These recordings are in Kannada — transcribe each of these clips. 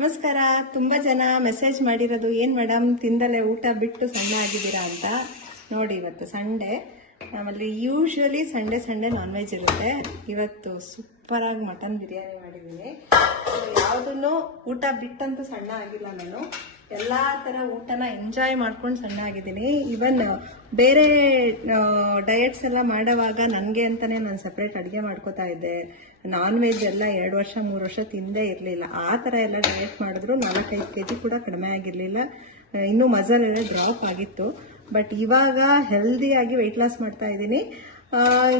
ನಮಸ್ಕಾರ. ತುಂಬ ಜನ ಮೆಸೇಜ್ ಮಾಡಿರೋದು ಏನು ಮೇಡಮ್ ತಿಂದಲೇ ಊಟ ಬಿಟ್ಟು ಸಣ್ಣ ಆಗಿದ್ದೀರಾ ಅಂತ. ನೋಡಿ, ಇವತ್ತು ಸಂಡೇ, ನಮ್ಮಲ್ಲಿ ಯೂಶ್ವಲಿ ಸಂಡೇ ನಾನ್ ವೆಜ್ ಇರುತ್ತೆ. ಇವತ್ತು ಸೂಪರಾಗಿ ಮಟನ್ ಬಿರಿಯಾನಿ ಮಾಡಿದ್ದೀನಿ. ಯಾವುದನ್ನು ಊಟ ಬಿಟ್ಟಂತೂ ಸಣ್ಣ ಆಗಿಲ್ಲ. ನಾನು ಎಲ್ಲ ಥರ ಊಟನ ಎಂಜಾಯ್ ಮಾಡ್ಕೊಂಡು ಸಣ್ಣ ಆಗಿದ್ದೀನಿ. ಈವನ್ ಬೇರೆ ಡಯಟ್ಸ್ ಎಲ್ಲ ಮಾಡೋವಾಗ ನನಗೆ ಅಂತಲೇ ನಾನು ಸಪ್ರೇಟ್ ಅಡುಗೆ ಮಾಡ್ಕೋತಾ ಇದ್ದೆ. ನಾನ್ ವೆಜ್ ಎಲ್ಲ 2 ವರ್ಷ 3 ವರ್ಷ ತಿಂದೇ ಇರಲಿಲ್ಲ. ಆ ಥರ ಎಲ್ಲ ಡಯಟ್ ಮಾಡಿದ್ರು 4-5 kg ಕೂಡ ಕಡಿಮೆ ಆಗಿರಲಿಲ್ಲ. ಇನ್ನೂ ಮಸಲ್ ಎಲ್ಲ ಡ್ರಾಪ್ ಆಗಿತ್ತು. ಬಟ್ ಇವಾಗ ಹೆಲ್ದಿಯಾಗಿ ವೆಯ್ಟ್ ಲಾಸ್ ಮಾಡ್ತಾ ಇದ್ದೀನಿ.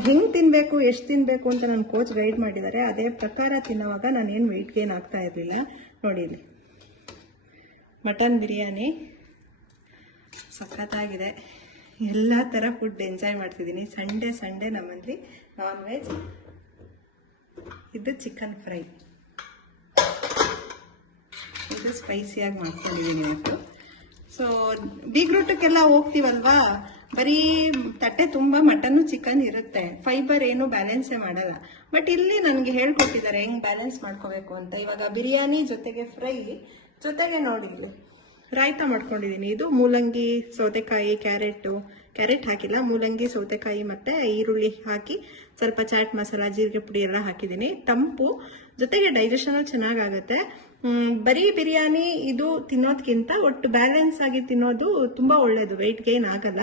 ಹೆಂಗೆ ತಿನ್ನಬೇಕು, ಎಷ್ಟು ತಿನ್ನಬೇಕು ಅಂತ ನನ್ನ ಕೋಚ್ ಗೈಡ್ ಮಾಡಿದ್ದಾರೆ. ಅದೇ ಪ್ರಕಾರ ತಿನ್ನೋವಾಗ ನಾನೇನು ವೆಯ್ಟ್ ಗೇನ್ ಆಗ್ತಾ ಇರಲಿಲ್ಲ. ನೋಡಿ, ಇಲ್ಲಿ ಮಟನ್ ಬಿರಿಯಾನಿ ಸಖತ್ತಾಗಿದೆ. ಎಲ್ಲ ಥರ ಫುಡ್ ಎಂಜಾಯ್ ಮಾಡ್ತಿದ್ದೀನಿ. ಸಂಡೇ ನಮ್ಮಲ್ಲಿ ನಾನ್ ವೆಜ್. ಇದು ಚಿಕನ್ ಫ್ರೈ, ಇದು ಸ್ಪೈಸಿಯಾಗಿ ಮಾಡ್ಕೊಂಡಿದ್ದೀನಿ ಇವತ್ತು. ಸೊ ಬೀಗ್ರೂಟಕ್ಕೆಲ್ಲ ಹೋಗ್ತೀವಲ್ವಾ, ಬರೀ ತಟ್ಟೆ ತುಂಬ ಮಟನ್ನು ಚಿಕನ್ ಇರುತ್ತೆ, ಫೈಬರ್ ಏನು ಬ್ಯಾಲೆನ್ಸೇ ಮಾಡಲ್ಲ. ಬಟ್ ಇಲ್ಲಿ ನನಗೆ ಹೇಳ್ಕೊಟ್ಟಿದ್ದಾರೆ ಹೆಂಗೆ ಬ್ಯಾಲೆನ್ಸ್ ಮಾಡ್ಕೋಬೇಕು ಅಂತ. ಇವಾಗ ಬಿರಿಯಾನಿ ಜೊತೆಗೆ ಫ್ರೈ ಜೊತೆಗೆ ನೋಡಿ ಇಲ್ಲಿ ರಾಯ್ತ ಮಾಡ್ಕೊಂಡಿದ್ದೀನಿ. ಇದು ಮೂಲಂಗಿ, ಸೌತೆಕಾಯಿ, ಕ್ಯಾರೆಟ್ ಹಾಕಿಲ್ಲ, ಮೂಲಂಗಿ, ಸೌತೆಕಾಯಿ ಮತ್ತೆ ಈರುಳ್ಳಿ ಹಾಕಿ ಸ್ವಲ್ಪ ಚಾಟ್ ಮಸಾಲ, ಜೀರಿಗೆ ಪುಡಿ ಎಲ್ಲ ಹಾಕಿದ್ದೀನಿ. ತಂಪು, ಜೊತೆಗೆ ಡೈಜೆಷನ್ ಚೆನ್ನಾಗಾಗತ್ತೆ. ಬರೀ ಬಿರಿಯಾನಿ ಇದು ತಿನ್ನೋದ್ಕಿಂತ ಒಟ್ಟು ಬ್ಯಾಲೆನ್ಸ್ ಆಗಿ ತಿನ್ನೋದು ತುಂಬಾ ಒಳ್ಳೇದು, ವೆಯ್ಟ್ ಗೇನ್ ಆಗಲ್ಲ.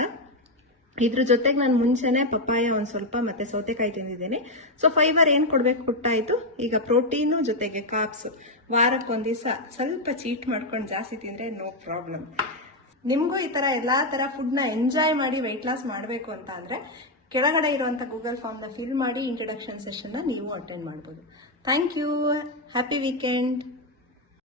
ಇದ್ರ ಜೊತೆಗೆ ನಾನು ಮುಂಚೆನೆ ಪಪ್ಪಾಯ ಒಂದು ಸ್ವಲ್ಪ ಮತ್ತೆ ಸೌತೆಕಾಯಿ ತಿಂದಿದ್ದೀನಿ. ಸೊ ಫೈಬರ್ ಏನು ಕೊಡ್ಬೇಕು ಕೊಟ್ಟಾಯ್ತು. ಈಗ ಪ್ರೋಟೀನು ಜೊತೆಗೆ ಕಾಪ್ಸ್ ವಾರಕ್ಕೊಂದು ದಿವಸ ಸ್ವಲ್ಪ ಚೀಟ್ ಮಾಡ್ಕೊಂಡು ಜಾಸ್ತಿ ತಿಂದ್ರೆ ನೋ ಪ್ರಾಬ್ಲಮ್. ನಿಮಗೂ ಈ ತರ ಎಲ್ಲಾ ತರ ಫುಡ್ನ ಎಂಜಾಯ್ ಮಾಡಿ ವೆಯ್ಟ್ ಲಾಸ್ ಮಾಡಬೇಕು ಅಂತ ಅಂದ್ರೆ ಕೆಳಗಡೆ ಇರುವಂತ ಗೂಗಲ್ ಫಾರ್ಮ್ನ ಫಿಲ್ ಮಾಡಿ ಇಂಟ್ರೊಡಕ್ಷನ್ ಸೆಷನ್ನ ನೀವು ಅಟೆಂಡ್ ಮಾಡ್ಬೋದು. Thank you. Happy weekend.